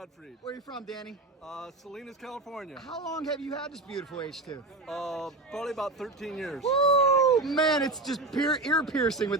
Godfrey. Where are you from, Danny? Salinas, California. How long have you had this beautiful H2? Probably about 13 years. Woo! Man, it's just ear piercing with